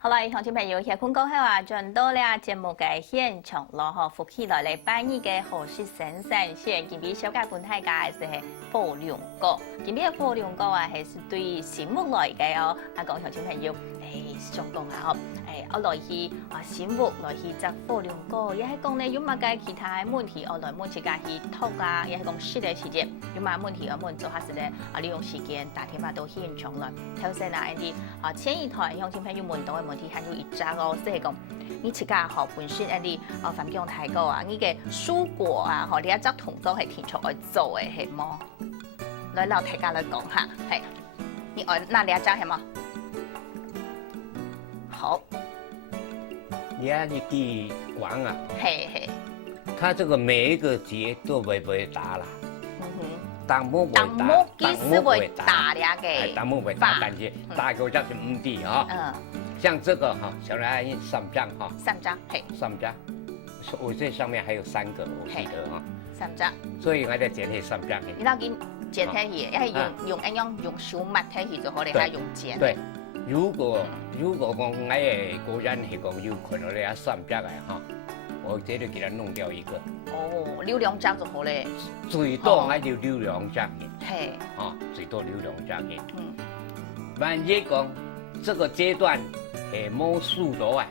好啦，乡亲朋友，现困过后啊，转到了节目嘅现场咯，嗬，福起來嚟拜年嘅何氏先生先，今日小介本大家係火龍果，今日嘅火龍果啊，係對醒目來嘅哦。啊，講鄉親朋友，想講下嗬，我來去醒目來去摘火龍果，也係講呢有乜嘅其他問題，我來問自家去讀啊，也係講適嘅時間，有乜問題我問做下時咧利用時間打電話到現場來，頭先啊啲前一台鄉親朋友問到嘅問題，還有一扎哦，即係講你自家學本身一啲反響太高啊，你嘅蔬果啊，嗬，你一則同都係填出來做嘅係麼？來老大家來講下，係你愛哪兩張係麼？好，你看你地王啊，嘿嘿，他这个每一个节都不会打啦，当木会當打，木幾時會打了嘅？当木会打，但是打個就是唔地哈。像这个哈，小来3张哈，3張，嘿，3张，我这上面还有3个，我記得哈。3張，所以我在剪起3张。你那邊剪起去，一係用手抹起去就好，你係用剪。對，如果講我嘅個人係講要困到你3張嘅哈，我這就給他弄掉一個。哦，留2張就好咧。最多我就留2張嘅。係。啊，最多留2張嘅。萬一講這個階段係冇樹到啊，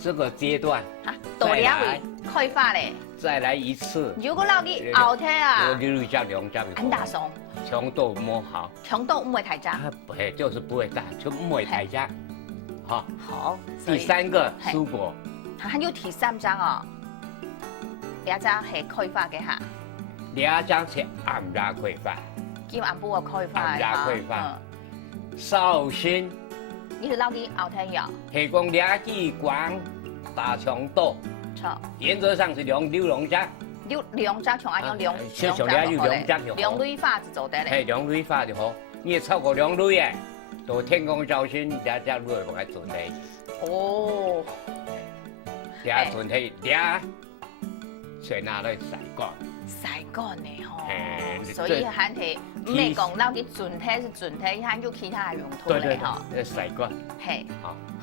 這個階段啊，到了會開花咧。再來一次。如果老啲後天啊，我留2張。很大鬆。強度冇好。強度唔會太差。係，就是不會大，就唔會太差。好。好。第3個蔬果。還有第3張哦，兩張係開花嘅嚇。2張是暗芽開花。叫暗部嘅開花。暗芽開花。紹興。你是老啲後天有。係講2支光大強度。錯。原則上是留2張。留2張從按用2張就好咧。兩蕊花就做得咧。係2蕊花就好，你超過2蕊嘅，到天公紹興2蕊落來準備。哦。2準備2，再拿來曬乾。曬乾咧嗬，所以還係唔係講老啲準備是準備，還有其他用途咧嗬。曬乾。係。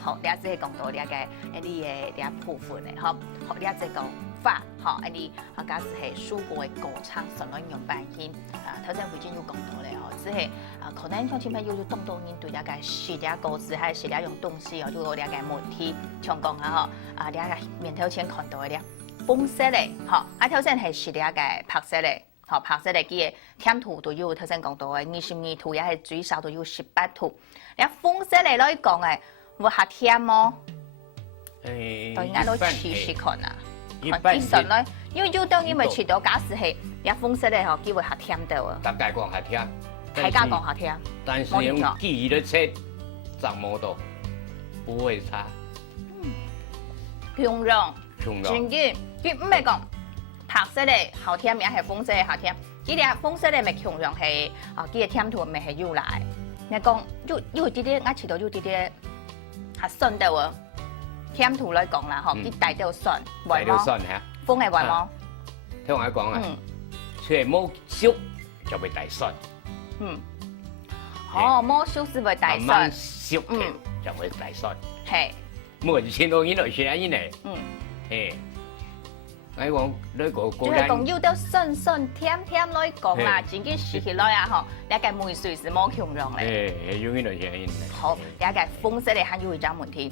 好，你只係講到你嘅一啲嘢，你部分咧，嗬。好，你只講法，嗬，一啲假使係蔬果嘅果倉，純類用半天。頭先會長有講到咧，嗬，只係可能鄉親朋友要當到面對一個食啲果子，還是啲用東西，就有啲嘅問題。像講下嗬，啲嘅面頭前看到嘅啲棕色咧，嗬，頭先係食啲嘅白色咧。好，白色嚟嘅甜度都有頭先講到嘅22度，也係最少都有18度。你棕色嚟嚟講嘅，會下甜麼？對，啱都試看啊。看醫生咧，因為有當然咪吃到假使係一棕色咧，嗬，機會下甜到啊。大家講下甜，大家講下甜。但是用記憶的切，怎麼都不會差。強壯，真嘅，佢唔係講。白色的好甜，也係棕色的好甜。佢哋棕色的咪強樣係佢嘅甜度咪係要來。你講有啲啲，我吃到有啲啲係酸的喎。甜度來講啦，嗬，佢帶到酸，帶到酸嚇。風係為麼？聽我講啊，佢係冇熟就會帶酸。冇熟是會帶酸。慢慢熟嘅就會帶酸。係。冇前到呢度食啊呢嚟。係。我講呢個個人，就係講要到酸酸甜甜來講啦，自己食起來啊嗬，你嘅梅水是冇強壯嘅。有呢度嘢。好，你嘅棕色嘅還有一張問題，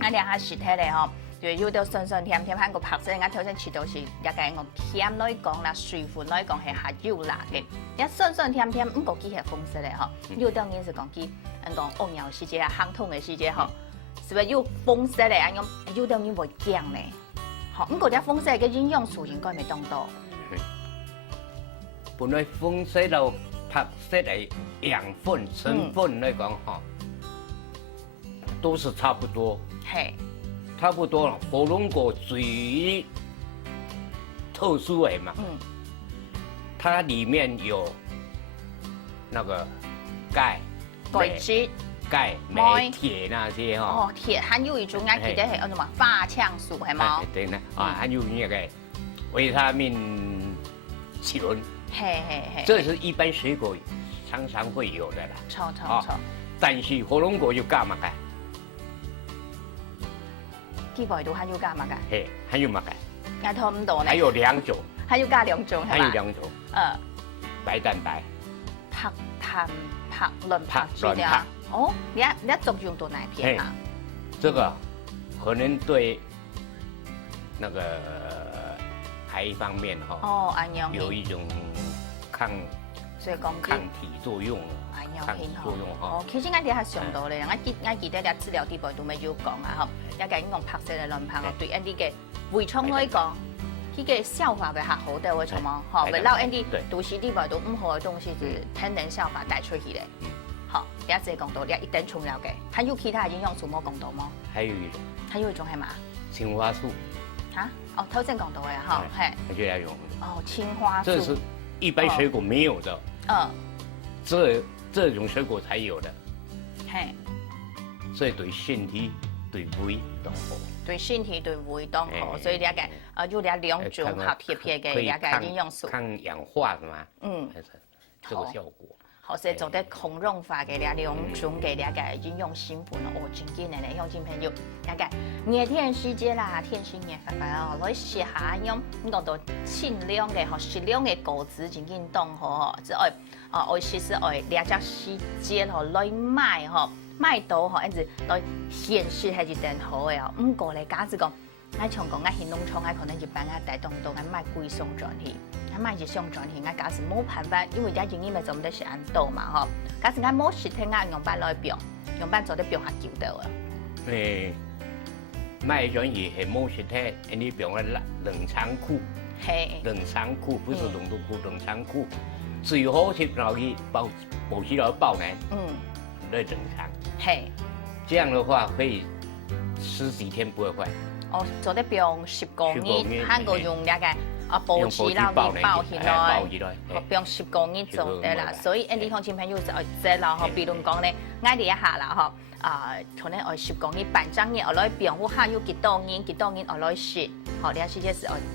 我哋下實體咧嗬，就要到酸酸甜甜，喺個白色，我頭先吃到是一個我甜來講啦，水分來講係下要辣嘅，一酸酸甜甜，唔過佢係棕色嘅嗬，要當然是講佢，講歐陽時節啊，夯痛嘅時節嗬，是咪要棕色嘅，咁要當然會驚咧。好，咁嗰啲棕色嘅營養素應該未當到。本來棕色到白色嘅養分成分來講，都是差不多。係。差不多啦，火龍果最特殊嘅嘛。它裡面有那個鈣、質。鈣、鎂、鐵那些哦，鐵含有一種我記得係叫做乜花青素係嗎？對啦，含有那個維他命群。係。這是一般水果常常會有的啦。錯。但是火龍果就幹嘛嘅？地包都还有加嘛个？嘿，还有嘛个？还差唔多呢。还有2种，还有加2种还有2种，白蛋白，拍碳拍卵拍之类卵拍。哦，你作用到哪边啊？这个可能对那个癌方面哈，哦，安样有一种所以讲抗体作用，抗体作用哈。哦，其实我哋係上到咧，我記得你治療地包都咪要講啊，吼，一個講拍攝嘅卵拍哦，對 Andy 嘅胃腸來講，佢嘅消化會較好啲，為什麼？吼，為讓 Andy 都是地包都唔好嘅東西，是天然消化帶出去嘅。好，你一直講到，你一定重要嘅，還有其他營養素冇講到嗎？還有一種係嘛？青花素。嚇？哦，頭先講到嘅哈，係。我就要用。哦，青花素。這是一般水果沒有的。這種水果才有的。係。所以對身體、對胃都好。對身體、對胃都好，所以你個有2種合撇嘅一個營養素。抗氧化的嘛。這個效果。好，所以做啲抗氧化嘅2種嘅一個營養成分哦，真緊嘅咧，鄉親朋友，一個熱天時節啦，天氣熱快快哦，來食下樣，咁講到清涼嘅嗬，適量嘅果汁真緊當好嗬，即係我其實我2隻時節嗬來買嗬，買到嗬，一直來顯示係一定好嘅哦，唔過咧假使講，我從講我去農場，我可能一般我帶動到我買貴送轉去。買一箱轉去，我假使冇辦法，因為啲營養咪做唔得是按到嘛，嗬。假使我冇實體，我用辦來標，用辦做啲標下叫到啊。買轉去係冇實體，你標個冷藏庫。係。冷藏庫不是冷凍庫，冷藏庫最好是然後去保鮮來保呢。來冷藏。係。這樣的話可以10幾天不會壞。哦，做啲標10個月，韓國用一個。保鮮啦，包起來，不用10個月做得啦。所以，啲鄉親朋友就即啦，嗬，比如講咧，挨你一下啦，嗬，可能10個月、半張月，我來標我下有幾多年我來食，好，你係是即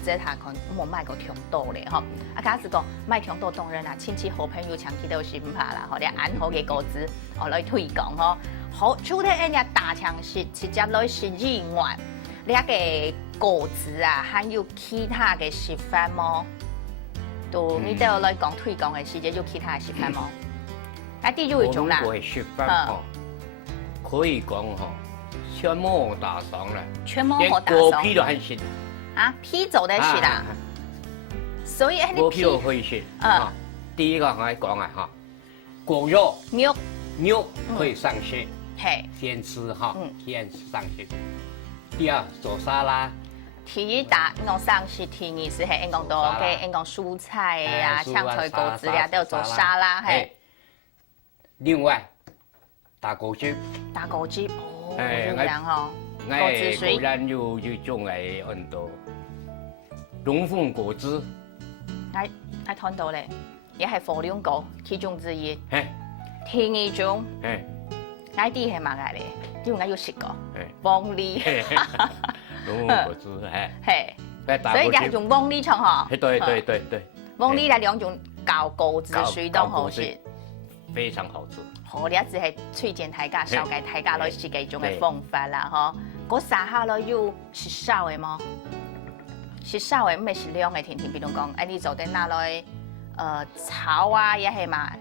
下可能冇買過強多咧，嗬。啊，假使講買強多當然啦，親戚好朋友長期都是唔怕啦，嗬，你按好嘅果子，我來推廣嗬。好，除咗人家大腸食，直接來食以外，你個果子啊，還有其他嘅食法麼？都你對我來講推廣嘅時間有其他嘅食法麼？啊，第有一種啦。我們食法可以講全部打上啦。全部打上。連果皮都很食。啊，皮做得食啦。所以果皮都可以食。第一個我講啊，果肉。肉可以上色。係。先吃先上色。第二做沙拉。第一打我上是第二是係講到嘅，講蔬菜呀、香菜、果子呀，都做沙拉係。另外打果汁。打果汁哦，咁樣嗬。果汁水。果然有種係按到龍鳳果汁。我睇到咧，也係火龍果其中之一。第二種。我啲係乜嘢咧？因為我有食過。黃梨。龍鳳果汁係，所以就係用黃梨唱嗬。對。黃梨係2種搞果汁水都好食，非常好吃。好，你一直係推薦大家、紹介大家來試幾種嘅方法啦，嗬。嗰沙下來要食少嘅麼？食少嘅唔係食量嘅，甜甜，比如講，你做啲拿來炒啊，也係嘛。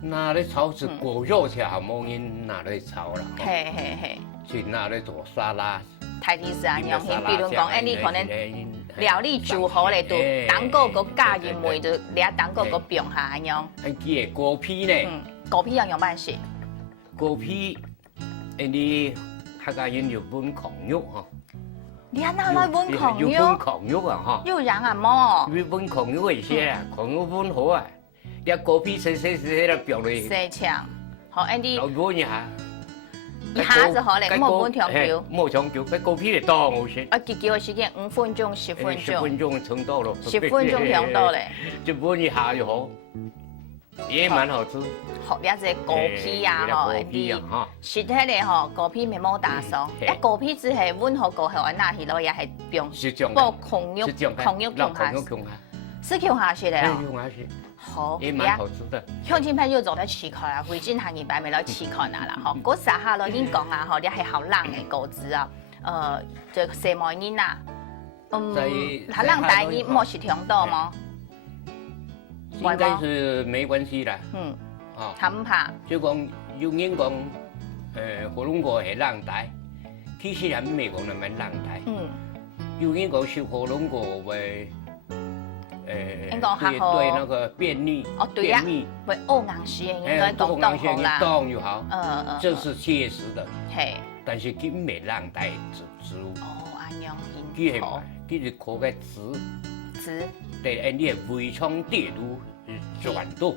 拿來炒是果肉才好，冇人拿來炒啦。係。去拿來做沙拉。睇啲是啊，樣型，比如講，你可能料理煮好咧，都等個加熱梅就你一等個冰下咁樣。係果皮咧。果皮要用咩食？果皮，你客家人要燜狂肉嗬。你喺哪來燜狂肉？要燜狂肉啊嗬。要人啊麼？要燜狂肉一些啊，狂肉燜好啊。你果皮細啦，冰嚟。細長，好，Andy。要燜一下。一下就好咧，冇燜長久。冇長久，佢果皮嚟當好食。結叫嘅時間5分鐘、10分鐘。10分鐘差唔多咯。10分鐘差唔多咧。就燜一下就好，也蠻好吃。學一隻果皮啊，嗬，啲食起嚟嗬，果皮咪冇打爽。一果皮只係燜好過後，我拿起來也係冰，不狂肉強下，是強下食嚟啊。好，也蠻好吃的。鄉親朋友做得試看啊，回轉行業擺咪來試看啊啦，嗬。嗰時下來已經講啊，嗬，你係好冷嘅果子啊，这个什么人呐？他让台语莫是听到吗？应该是没关系啦。他唔怕。就讲有人讲，火龙果系让台，其实人唔系讲那么让台。有人讲是火龙果为。对那个便秘，对呀，会恶硬时应该动好啦，动就好，这是切实的。嘿，但是佢唔系让台植物。安样佢係靠個籽，對，你係胃腸滴入轉動。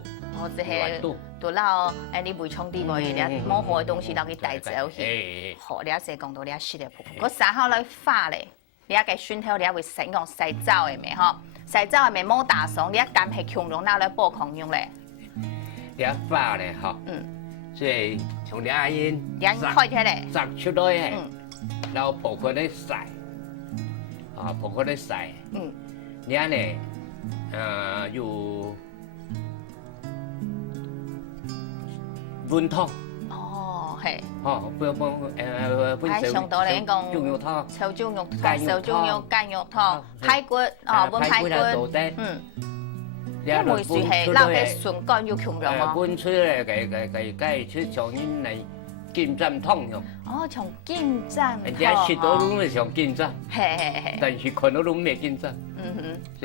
即係到了，你胃腸滴落去，你某好嘅東西，攞去帶走去。好，你先講到你食的，嗰三號來發咧，你個選頭你會使用洗澡嘅咩？嗬？洗澡係咪冇打鬆？你一間係強龍拿來煲控用咧？你一發咧，嗬，即係從你阿煙，開起嚟，摘出來，然後泡佢嚟曬，泡佢嚟曬，你啊咧，有溫湯。係，喺上到嚟講，豬肉湯、炒豬肉湯、燒豬肉、雞肉湯、排骨，燜排骨，因為樹係撈嘅筍乾要強壯啊。搬出嚟嘅出從因嚟金針湯用。從金針湯。人家食到都咪上金針，係，但是看到都咩金針。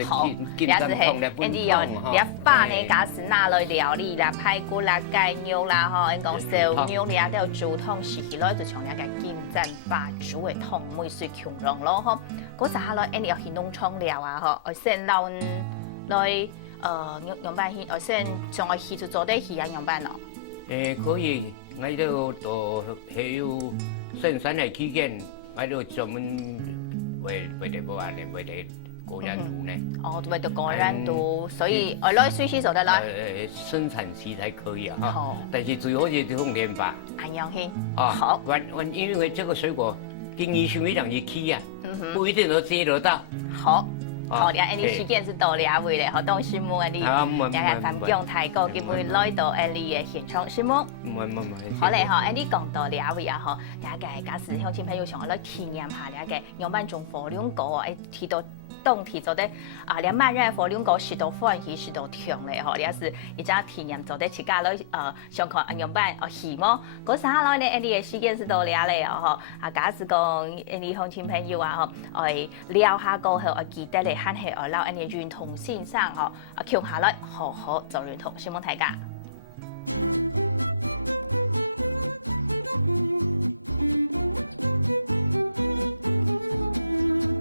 好，也是係，你有你飯呢，假是拿來料理啦，排骨啦、雞肉啦，嗬，你講燒肉你都有煮湯，食起來就從一個金針飯煮嘅湯，每水強壯咯，嗬。嗰時下來，你有去農場料啊，嗬，我先撈來用辦去，我先將我去就做啲去啊用辦咯。可以，我都係有深山嘅期間，我都專門為啲乜嘢為啲。果然毒呢？為咗果然毒，所以我攞水洗做得啦。生產期才可以啊，哈。但是最好就用蓮花。安陽興。好。因為這個水果經醫生非常熱氣啊，不一定都接得到。好。好，你時間是到兩位咧，好當師母你係分享太過，佢會來到你嘅現場，師母。唔。好咧，嗬，你講到兩位啊，嗬，兩個假使鄉親朋友想來體驗下兩個陽板種火龍果，提到。冬天做的連慢熱火龍果食到歡喜食到甜咧，嗬！你是一陣體驗做的自家來上課樣板戲麼？嗰陣來咧，你嘅時間是到了咧，嗬！假使講你鄉親朋友啊，嗬，聊下過後，記得嚟喊起來撈，你認同線上嗬，強下來好好做認同，希望大家。